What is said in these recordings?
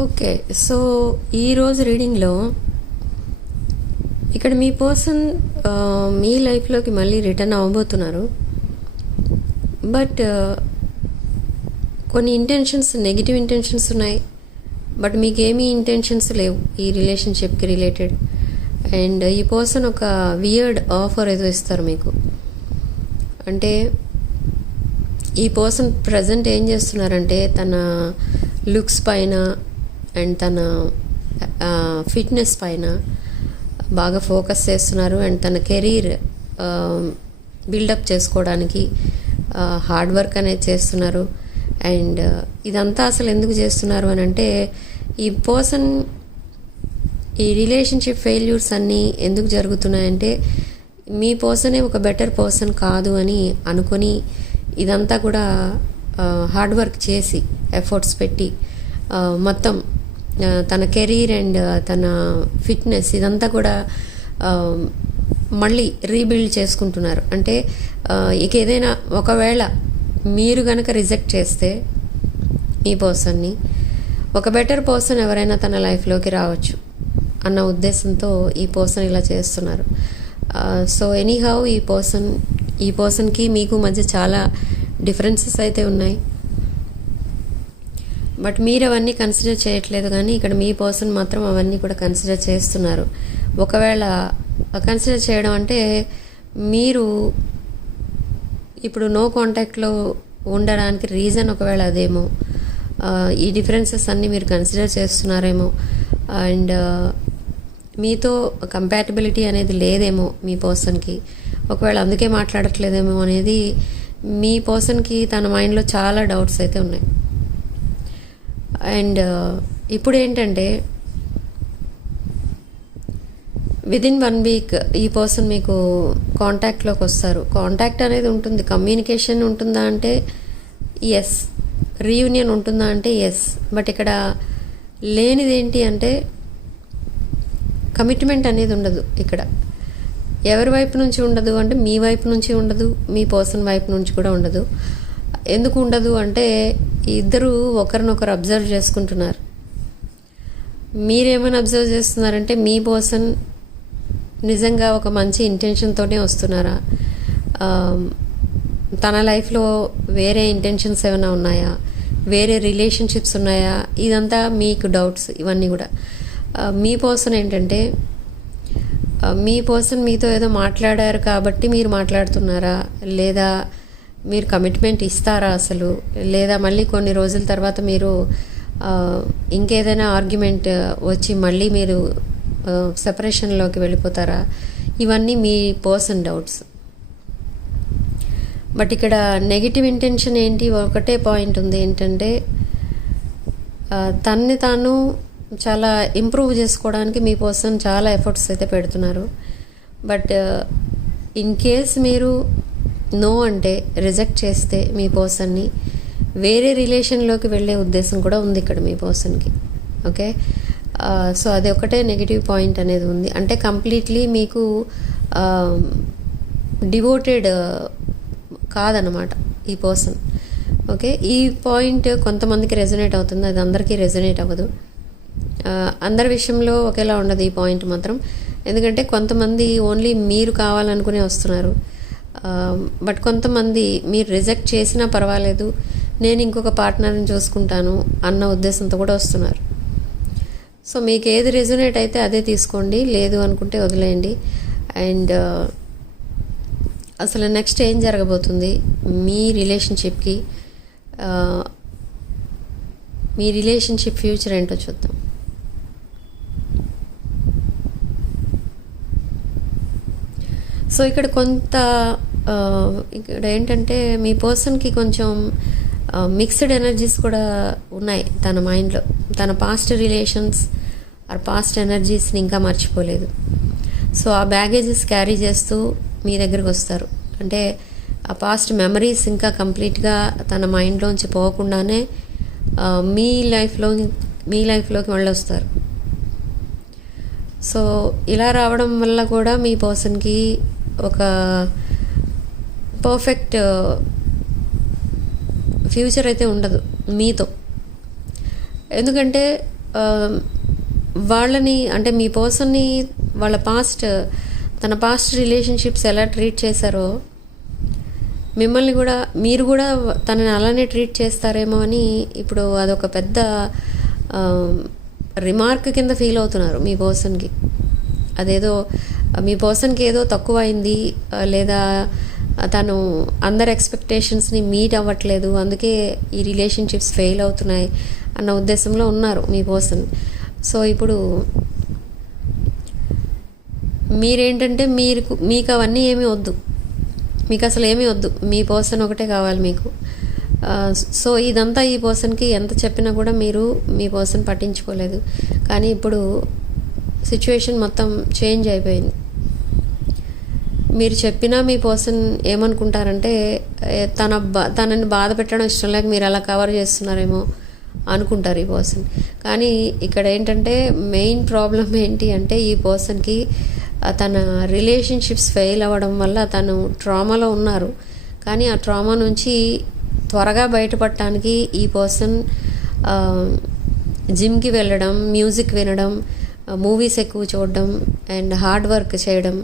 Okay so ఈరోజు రీడింగ్లో ఇక్కడ మీ person మీ లైఫ్లోకి మళ్ళీ రిటర్న్ అవ్వబోతున్నారు. బట్ కొన్ని ఇంటెన్షన్స్ నెగిటివ్ ఇంటెన్షన్స్ ఉన్నాయి. బట్ మీకేమీ ఇంటెన్షన్స్ లేవు ఈ రిలేషన్షిప్కి రిలేటెడ్. అండ్ ఈ పర్సన్ ఒక వియర్డ్ ఆఫర్ ఏదో ఇస్తారు మీకు. అంటే ఈ పర్సన్ ప్రజెంట్ ఏం చేస్తున్నారంటే తన లుక్స్ పైన అండ్ తన ఫిట్నెస్ పైన బాగా ఫోకస్ చేస్తున్నారు అండ్ తన కెరీర్ బిల్డప్ చేసుకోవడానికి హార్డ్ వర్క్ అనేది చేస్తున్నారు. అండ్ ఇదంతా అసలు ఎందుకు చేస్తున్నారు అని అంటే ఈ పర్సన్ ఈ రిలేషన్షిప్ ఫెయిల్యూర్స్ అన్నీ ఎందుకు జరుగుతున్నాయంటే మీ పర్సనే ఒక బెటర్ పర్సన్ కాదు అని అనుకొని ఇదంతా కూడా హార్డ్ వర్క్ చేసి ఎఫర్ట్స్ పెట్టి మొత్తం తన కెరీర్ అండ్ తన ఫిట్నెస్ ఇదంతా కూడా మళ్ళీ రీబిల్డ్ చేసుకుంటున్నారు. అంటే ఇక ఏదైనా ఒకవేళ మీరు గనక రిజెక్ట్ చేస్తే ఈ పర్సన్ని ఒక బెటర్ పర్సన్ ఎవరైనా తన లైఫ్లోకి రావచ్చు అన్న ఉద్దేశంతో ఈ పర్సన్ ఇలా చేస్తున్నారు. సో ఎనీహౌ ఈ పర్సన్ ఈ పర్సన్కి మీకు మధ్య చాలా డిఫరెన్సెస్ అయితే ఉన్నాయి. బట్ మీరు అవన్నీ కన్సిడర్ చేయట్లేదు కానీ ఇక్కడ మీ పర్సన్ మాత్రం అవన్నీ కూడా కన్సిడర్ చేస్తున్నారు. ఒకవేళ కన్సిడర్ చేయడం అంటే మీరు ఇప్పుడు నో కాంటాక్ట్లో ఉండడానికి రీజన్ ఒకవేళ అదేమో. ఈ డిఫరెన్సెస్ అన్నీ మీరు కన్సిడర్ చేస్తున్నారేమో. అండ్ మీతో కంపాటబిలిటీ అనేది లేదేమో మీ పర్సన్కి ఒకవేళ అందుకే మాట్లాడట్లేదేమో అనేది మీ పర్సన్కి తన మైండ్లో చాలా డౌట్స్ అయితే ఉన్నాయి. అండ్ ఇప్పుడు ఏంటంటే విదిన్ వన్ వీక్ ఈ పర్సన్ మీకు కాంటాక్ట్లోకి వస్తారు. కాంటాక్ట్ అనేది ఉంటుంది. కమ్యూనికేషన్ ఉంటుందా అంటే ఎస్ రీయూనియన్ ఉంటుందా అంటే ఎస్ బట్ ఇక్కడ లేనిది ఏంటి అంటే కమిట్మెంట్ అనేది ఉండదు ఇక్కడ. ఎవరి వైపు నుంచి ఉండదు అంటే మీ వైపు నుంచి ఉండదు. మీ పర్సన్ వైపు నుంచి కూడా ఉండదు. ఎందుకు ఉండదు అంటే ఇద్దరు ఒకరినొకరు అబ్జర్వ్ చేసుకుంటున్నారు. మీరేమైనా అబ్జర్వ్ చేస్తున్నారంటే మీ పర్సన్ నిజంగా ఒక మంచి ఇంటెన్షన్తోనే వస్తున్నారా? తన లైఫ్లో వేరే ఇంటెన్షన్స్ ఏమైనా ఉన్నాయా? వేరే రిలేషన్షిప్స్ ఉన్నాయా? ఇదంతా మీకు డౌట్స్ ఇవన్నీ కూడా. మీ పర్సన్ ఏంటంటే మీ పర్సన్ మీతో ఏదో మాట్లాడారు కాబట్టి మీరు మాట్లాడుతున్నారా? లేదా మీరు కమిట్మెంట్ ఇస్తారా అసలు? లేదా మళ్ళీ కొన్ని రోజుల తర్వాత మీరు ఇంకేదైనా ఆర్గ్యుమెంట్ వచ్చి మళ్ళీ మీరు సెపరేషన్లోకి వెళ్ళిపోతారా? ఇవన్నీ మీ పర్సన్ డౌట్స్ బట్ ఇక్కడ నెగిటివ్ ఇంటెన్షన్ ఏంటి? ఒకటే పాయింట్ ఉంది ఏంటంటే తన్ని తాను చాలా ఇంప్రూవ్ చేసుకోవడానికి మీ పర్సన్ చాలా ఎఫర్ట్స్ అయితే పెడుతున్నారు. బట్ ఇన్ కేస్ మీరు నో అంటే రిజెక్ట్ చేస్తే మీ పర్సన్ని వేరే రిలేషన్లోకి వెళ్ళే ఉద్దేశం కూడా ఉంది ఇక్కడ మీ పర్సన్కి. ఓకే? సో అది ఒకటే నెగిటివ్ పాయింట్ అనేది ఉంది. అంటే కంప్లీట్లీ మీకు డివోటెడ్ కాదనమాట ఈ పర్సన్. ఓకే? ఈ పాయింట్ కొంతమందికి రెజనేట్ అవుతుంది. అది అందరికీ రెజనేట్ అవ్వదు. అందరి విషయంలో ఒకేలా ఉండదు ఈ పాయింట్ మాత్రం. ఎందుకంటే కొంతమంది ఓన్లీ మీరు కావాలనుకునే వస్తున్నారు. Um, బట్ కొంతమంది మీరు రిజెక్ట్ చేసినా పర్వాలేదు నేను ఇంకొక పార్ట్నర్ని చూసుకుంటాను అన్న ఉద్దేశంతో కూడా వస్తున్నారు. సో మీకు ఏది రెజ్యునేట్ అయితే అదే తీసుకోండి లేదు అనుకుంటే వదిలేయండి. అండ్ uh, అసలు నెక్స్ట్ ఏం జరగబోతుంది? మీ రిలేషన్షిప్కి uh, మీ రిలేషన్షిప్ ఫ్యూచర్ ఏంటో చూద్దాం. సో ఇక్కడ కొంత ఇక్కడ ఏంటంటే మీ పర్సన్కి కొంచెం మిక్స్డ్ ఎనర్జీస్ కూడా ఉన్నాయి తన మైండ్లో. తన పాస్ట్ రిలేషన్స్ ఆర్ పాస్ట్ ఎనర్జీస్ని ఇంకా మర్చిపోలేదు. సో ఆ బ్యాగేజెస్ క్యారీ చేస్తూ మీ దగ్గరికి వస్తారు. అంటే ఆ పాస్ట్ మెమరీస్ ఇంకా కంప్లీట్గా తన మైండ్లోంచి పోకుండానే మీ లైఫ్లో మీ లైఫ్లోకి మళ్ళీ వస్తారు. సో ఇలా రావడం వల్ల కూడా మీ పర్సన్కి ఒక పర్ఫెక్ట్ ఫ్యూచర్ అయితే ఉండదు మీతో. ఎందుకంటే వాళ్ళని అంటే మీ పర్సన్ని వాళ్ళ పాస్ట్ తన పాస్ట్ రిలేషన్షిప్స్ ఎలా ట్రీట్ చేశారో మిమ్మల్ని కూడా మీరు కూడా తనని అలానే ట్రీట్ చేస్తారేమో అని ఇప్పుడు అదొక పెద్ద రిమార్క్ కింద ఫీల్ అవుతున్నారు మీ పర్సన్కి. అదేదో మీ పర్సన్కి ఏదో తక్కువ అయింది లేదా తను అందరి ఎక్స్పెక్టేషన్స్ని మీట్ అవ్వట్లేదు. అందుకే ఈ రిలేషన్షిప్స్ ఫెయిల్ అవుతున్నాయి అన్న ఉద్దేశంలో ఉన్నారు మీ పర్సన్ సో ఇప్పుడు మీరేంటంటే మీరు మీకు అవన్నీ ఏమీ వద్దు. మీకు అసలు ఏమీ వద్దు. మీ పర్సన్ ఒకటే కావాలి మీకు. సో ఇదంతా ఈ పర్సన్కి ఎంత చెప్పినా కూడా మీరు మీ పర్సన్ పట్టించుకోలేదు. కానీ ఇప్పుడు సిచ్యువేషన్ మొత్తం చేంజ్ అయిపోయింది. మీరు చెప్పినా మీ పర్సన్ ఏమనుకుంటారంటే తన బా తనని బాధ పెట్టడం ఇష్టం లేక మీరు అలా కవర్ చేస్తున్నారేమో అనుకుంటారు ఈ పర్సన్. కానీ ఇక్కడ ఏంటంటే మెయిన్ ప్రాబ్లం ఏంటి అంటే ఈ పర్సన్కి తన రిలేషన్షిప్స్ ఫెయిల్ అవ్వడం వల్ల తను ట్రామాలో ఉన్నారు. కానీ ఆ ట్రామా నుంచి త్వరగా బయటపడటానికి ఈ పర్సన్ జిమ్కి వెళ్ళడం మ్యూజిక్ వినడం మూవీస్ ఎక్కువ చూడడం అండ్ హార్డ్ వర్క్ చేయడం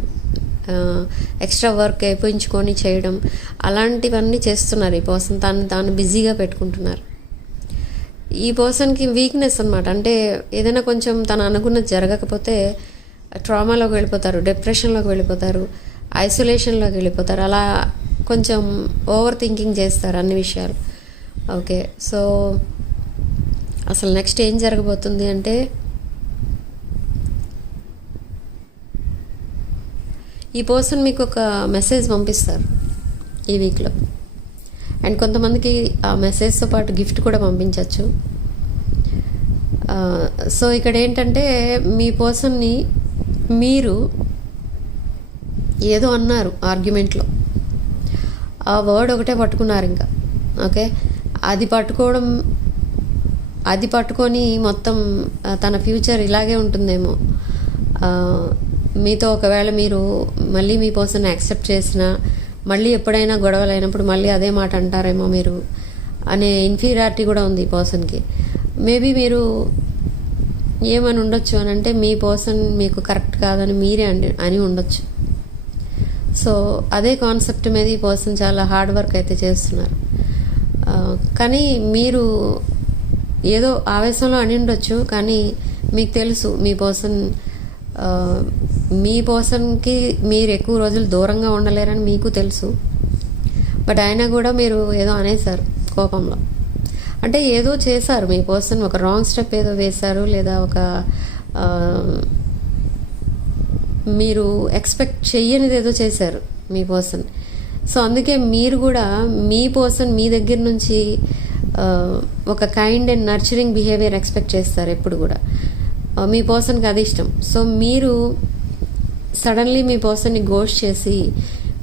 ఎక్స్ట్రా వర్క్ అయిపోయించుకొని చేయడం అలాంటివన్నీ చేస్తున్నారు. ఈ పర్సన్ తను తాను బిజీగా పెట్టుకుంటున్నారు. ఈ పర్సన్కి వీక్నెస్ అనమాట అంటే ఏదైనా కొంచెం తను అనుకున్నది జరగకపోతే ట్రామాలోకి వెళ్ళిపోతారు డిప్రెషన్లోకి వెళ్ళిపోతారు ఐసోలేషన్లోకి వెళ్ళిపోతారు. అలా కొంచెం ఓవర్ థింకింగ్ చేస్తారు అన్ని విషయాలు. ఓకే సో అసలు నెక్స్ట్ ఏం జరగబోతుంది అంటే ఈ పర్సన్ మీకు ఒక మెసేజ్ పంపిస్తారు ఈ వీక్లో. అండ్ కొంతమందికి ఆ మెసేజ్తో పాటు గిఫ్ట్ కూడా పంపించవచ్చు సో ఇక్కడ ఏంటంటే మీ పర్సన్ని మీరు ఏదో అన్నారు ఆర్గ్యుమెంట్లో. ఆ వర్డ్ ఒకటే పట్టుకున్నారు ఇంకా. ఓకే? అది పట్టుకోవడం అది పట్టుకొని మొత్తం తన ఫ్యూచర్ ఇలాగే ఉంటుందేమో. మీతో ఒకవేళ మీరు మళ్ళీ మీ పర్సన్ యాక్సెప్ట్ చేసినా మళ్ళీ ఎప్పుడైనా గొడవలు అయినప్పుడు మళ్ళీ అదే మాట అంటారేమో మీరు అనే ఇన్ఫీరియారిటీ కూడా ఉంది ఈ పర్సన్కి మేబీ మీరు ఏమని ఉండొచ్చు అని అంటే మీ పర్సన్ మీకు కరెక్ట్ కాదని మీరే అని అని ఉండొచ్చు. సో అదే కాన్సెప్ట్ మీద ఈ పర్సన్ చాలా హార్డ్ వర్క్ అయితే చేస్తున్నారు. కానీ మీరు ఏదో ఆవేశంలో అని ఉండొచ్చు కానీ మీకు తెలుసు మీ పర్సన్ మీ పర్సన్కి మీరు ఎక్కువ రోజులు దూరంగా ఉండలేరని మీకు తెలుసు. బట్ అయినా కూడా మీరు ఏదో అనేసారు కోపంలో. అంటే ఏదో చేశారు మీ పర్సన్ ఒక రాంగ్ స్టెప్ ఏదో వేశారు లేదా ఒక మీరు ఎక్స్పెక్ట్ చెయ్యనిది ఏదో చేశారు మీ పర్సన్ సో అందుకే మీరు కూడా మీ పర్సన్ మీ దగ్గర నుంచి ఒక kind and nurturing behaviour expect చేస్తారు ఎప్పుడు కూడా. మీ పర్సన్కి అది ఇష్టం. సో మీరు సడన్లీ మీ పర్సన్ని గోస్ట్ చేసి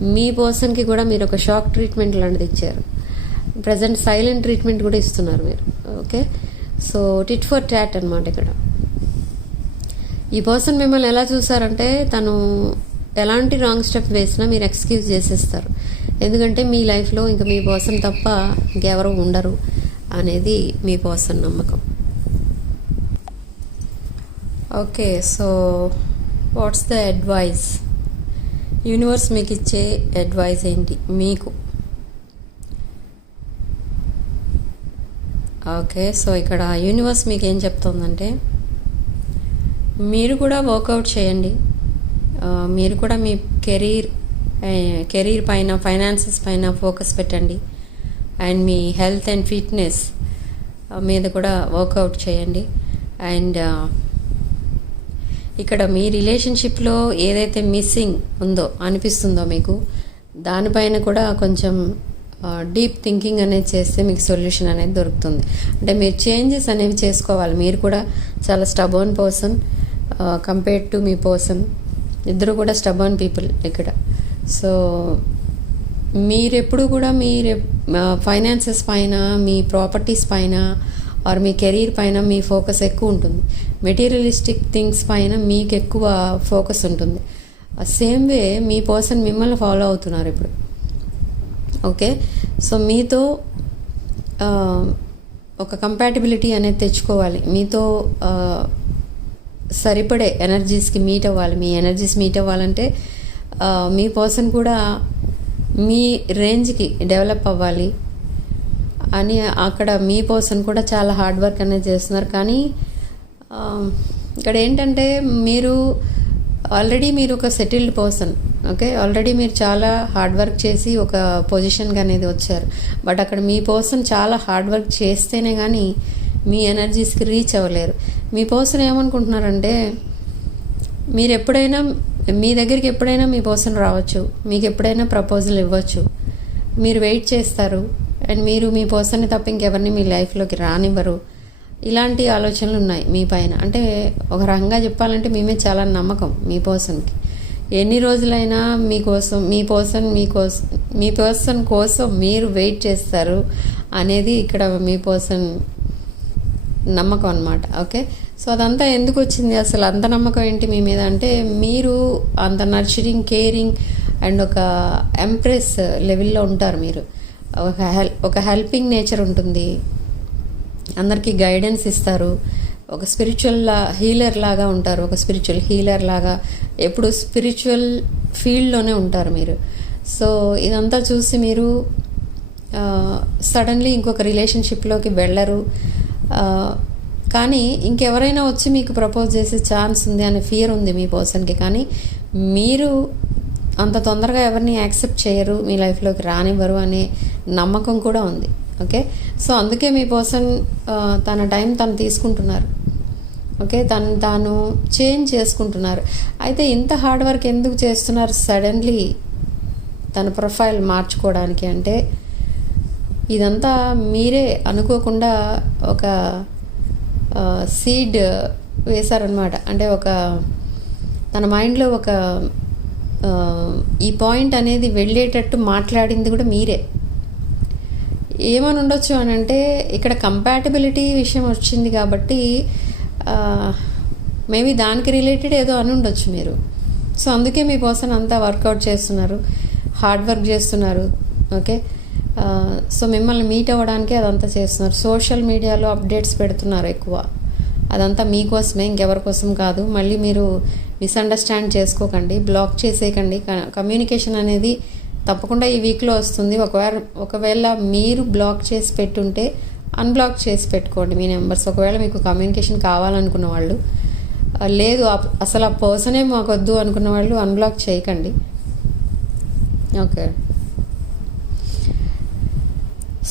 మీ పర్సన్కి కూడా మీరు ఒక షాక్ ట్రీట్మెంట్ లాంటిది ఇచ్చారు. ప్రజెంట్ సైలెంట్ ట్రీట్మెంట్ కూడా ఇస్తున్నారు మీరు. Okay? So tit for tat అనమాట ఇక్కడ. ఈ పర్సన్ మిమ్మల్ని ఎలా చూసారంటే తను ఎలాంటి రాంగ్ స్టెప్ వేసినా మీరు ఎక్స్క్యూజ్ చేసేస్తారు. ఎందుకంటే మీ లైఫ్లో ఇంకా మీ పర్సన్ తప్ప ఇంకెవరు ఉండరు అనేది మీ పర్సన్ నమ్మకం. Okay so what's the advice universe మీకు ఇచ్చే అడ్వైస్ ఏంటి? మీకు. ఓకే సో ఇక్కడ యూనివర్స్ మీకు ఏం చెప్తుందంటే మీరు కూడా వర్కౌట్ చేయండి. Uh, మీరు కూడా మీ కెరీర్ కెరీర్ పైన ఫైనాన్సెస్ పైన ఫోకస్ పెట్టండి. అండ్ మీ హెల్త్ అండ్ ఫిట్నెస్ మీద కూడా వర్కౌట్ చేయండి. అండ్ ఇక్కడ మీ రిలేషన్షిప్లో ఏదైతే మిస్సింగ్ ఉందో అనిపిస్తుందో మీకు దానిపైన కూడా కొంచెం డీప్ థింకింగ్ అనేది చేస్తే మీకు సొల్యూషన్ అనేది దొరుకుతుంది. అంటే మీరు చేంజెస్ అనేవి చేసుకోవాలి. మీరు కూడా చాలా స్టబోన్ పర్సన్ కంపేర్ టు మీ పర్సన్. ఇద్దరు కూడా స్టబోన్ పీపుల్ ఇక్కడ. సో మీరెప్పుడు కూడా మీరు ఫైనాన్సెస్ పైన మీ ప్రాపర్టీస్ పైన ఆర్ మీ కెరీర్ పైన మీ ఫోకస్ ఎక్కువ ఉంటుంది. మెటీరియలిస్టిక్ థింగ్స్ పైన మీకు ఎక్కువ ఫోకస్ ఉంటుంది. సేమ్ వే మీ పర్సన్ మిమ్మల్ని ఫాలో అవుతున్నారు ఇప్పుడు. ఓకే? సో మీతో ఒక కంపాటిబిలిటీ అనేది తెచ్చుకోవాలి. మీతో సరిపడే ఎనర్జీస్కి మీట్ అవ్వాలి. మీ ఎనర్జీస్ మీట్ అవ్వాలంటే మీ పర్సన్ కూడా మీ రేంజ్కి డెవలప్ అవ్వాలి. అని అక్కడ మీ పర్సన్ కూడా చాలా హార్డ్ వర్క్ అనేది చేస్తున్నారు. కానీ ఇక్కడ ఏంటంటే మీరు ఆల్రెడీ మీరు ఒక సెటిల్డ్ పర్సన్ ఓకే? ఆల్రెడీ మీరు చాలా హార్డ్ వర్క్ చేసి ఒక పొజిషన్గా అనేది వచ్చారు. బట్ అక్కడ మీ పర్సన్ చాలా హార్డ్ వర్క్ చేస్తేనే కానీ మీ ఎనర్జీస్కి రీచ్ అవ్వలేరు. మీ పర్సన్ ఏమనుకుంటున్నారంటే మీరు ఎప్పుడైనా మీ దగ్గరికి ఎప్పుడైనా మీ పర్సన్ రావచ్చు మీకు ఎప్పుడైనా ప్రపోజల్ ఇవ్వచ్చు మీరు వెయిట్ చేస్తారు అండ్ మీరు మీ పర్సన్ని తప్ప ఇంకెవరిని మీ లైఫ్లోకి రానివ్వరు. ఇలాంటి ఆలోచనలు ఉన్నాయి మీ పైన. అంటే ఒక రకంగా చెప్పాలంటే మేమే చాలా నమ్మకం మీ పర్సన్కి. ఎన్ని రోజులైనా మీకోసం మీ పర్సన్ మీకోసం మీ పర్సన్ కోసం మీరు వెయిట్ చేస్తారు అనేది ఇక్కడ మీ పర్సన్ నమ్మకం అనమాట ఓకే? సో అదంతా ఎందుకు వచ్చింది? అసలు అంత నమ్మకం ఏంటి మీ మీద? అంటే మీరు అంత నర్చరింగ్ కేరింగ్ అండ్ ఒక ఎంప్రెస్ లెవెల్లో ఉంటారు మీరు. ఒక హెల్ ఒక హెల్పింగ్ నేచర్ ఉంటుంది. అందరికీ గైడెన్స్ ఇస్తారు. ఒక స్పిరిచువల్ హీలర్ లాగా ఉంటారు. ఒక స్పిరిచువల్ హీలర్ లాగా ఎప్పుడు స్పిరిచువల్ ఫీల్డ్లోనే ఉంటారు మీరు. సో ఇదంతా చూసి మీరు సడన్లీ ఇంకొక రిలేషన్షిప్లోకి వెళ్ళరు. కానీ ఇంకెవరైనా వచ్చి మీకు ప్రపోజ్ చేసే ఛాన్స్ ఉంది అనే ఫియర్ ఉంది మీ పర్సన్కి. కానీ మీరు అంత తొందరగా ఎవరిని యాక్సెప్ట్ చేయరు మీ లైఫ్లోకి రానివ్వరు అనే నమ్మకం కూడా ఉంది. ఓకే? సో అందుకే మీ పర్సన్ తన టైం తను తీసుకుంటున్నారు. ఓకే? తను తాను చేంజ్ చేసుకుంటున్నారు. అయితే ఇంత హార్డ్ వర్క్ ఎందుకు చేస్తున్నారు సడన్లీ తన ప్రొఫైల్ మార్చుకోవడానికి అంటే ఇదంతా మీరే అనుకోకుండా ఒక సీడ్ వేశారనమాట అంటే ఒక తన మైండ్లో ఒక ఈ పాయింట్ అనేది వెళ్ళేటట్టు మాట్లాడింది కూడా మీరే. ఏమని ఉండొచ్చు అని అంటే ఇక్కడ కంపాటబిలిటీ విషయం వచ్చింది కాబట్టి మేబీ దానికి రిలేటెడ్ ఏదో అని ఉండొచ్చు మీరు. సో అందుకే మీ పర్సన్ అంతా వర్కౌట్ చేస్తున్నారు హార్డ్ వర్క్ చేస్తున్నారు ఓకే సో మిమ్మల్ని మీట్ అవ్వడానికి అదంతా చేస్తున్నారు. సోషల్ మీడియాలో అప్డేట్స్ పెడుతున్నారు ఎక్కువ. అదంతా మీకోసమే ఇంకెవరి కోసం కాదు. మళ్ళీ మీరు మిస్అండర్స్టాండ్ చేసుకోకండి బ్లాక్ చేసేయకండి. కమ్యూనికేషన్ అనేది తప్పకుండా ఈ వీక్లో వస్తుంది. ఒకవేళ ఒకవేళ మీరు బ్లాక్ చేసి పెట్టుంటే అన్బ్లాక్ చేసి పెట్టుకోండి మీ నెంబర్స్ ఒకవేళ మీకు కమ్యూనికేషన్ కావాలనుకున్న వాళ్ళు లేదు అసలు ఆ పర్సనే మాకు వద్దు అనుకున్న వాళ్ళు అన్బ్లాక్ చేయకండి. ఓకే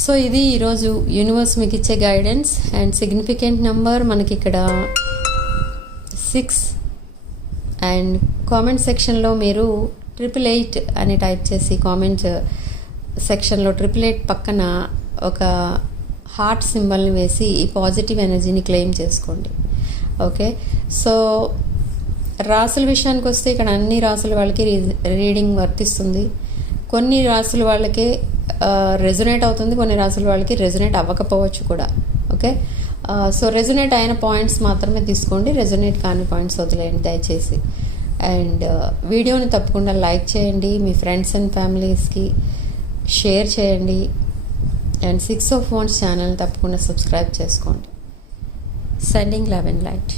సో ఇది ఈరోజు యూనివర్స్ మీకు ఇచ్చే గైడెన్స్ అండ్ సిగ్నిఫికెంట్ నెంబర్ మనకి ఇక్కడ సిక్స్ అండ్ కామెంట్ సెక్షన్లో మీరు ట్రిపుల్ ఎయిట్ అని టైప్ చేసి కామెంట్ సెక్షన్లో ట్రిపుల్ ఎయిట్ పక్కన ఒక హార్ట్ సింబల్ని వేసి ఈ పాజిటివ్ ఎనర్జీని క్లెయిమ్ చేసుకోండి. ఓకే? సో రాసుల విషయానికి వస్తే ఇక్కడ అన్ని రాసుల వాళ్ళకి రీ- రీడింగ్ వర్తిస్తుంది. కొన్ని రాసుల వాళ్ళకి రెజొనేట్ అవుతుంది కొన్ని రాసుల వాళ్ళకి రెజొనేట్ అవ్వకపోవచ్చు కూడా. ఓకే? సో రెజొనేట్ అయిన పాయింట్స్ మాత్రమే తీసుకోండి రెజొనేట్ కాని పాయింట్స్ వదిలేయండి దయచేసి. అండ్ uh, వీడియోని తప్పకుండా లైక్ చేయండి మీ ఫ్రెండ్స్ అండ్ ఫ్యామిలీస్కి షేర్ చేయండి. And six of phones channel తప్పకుండా సబ్స్క్రైబ్ చేసుకోండి. Sending love and light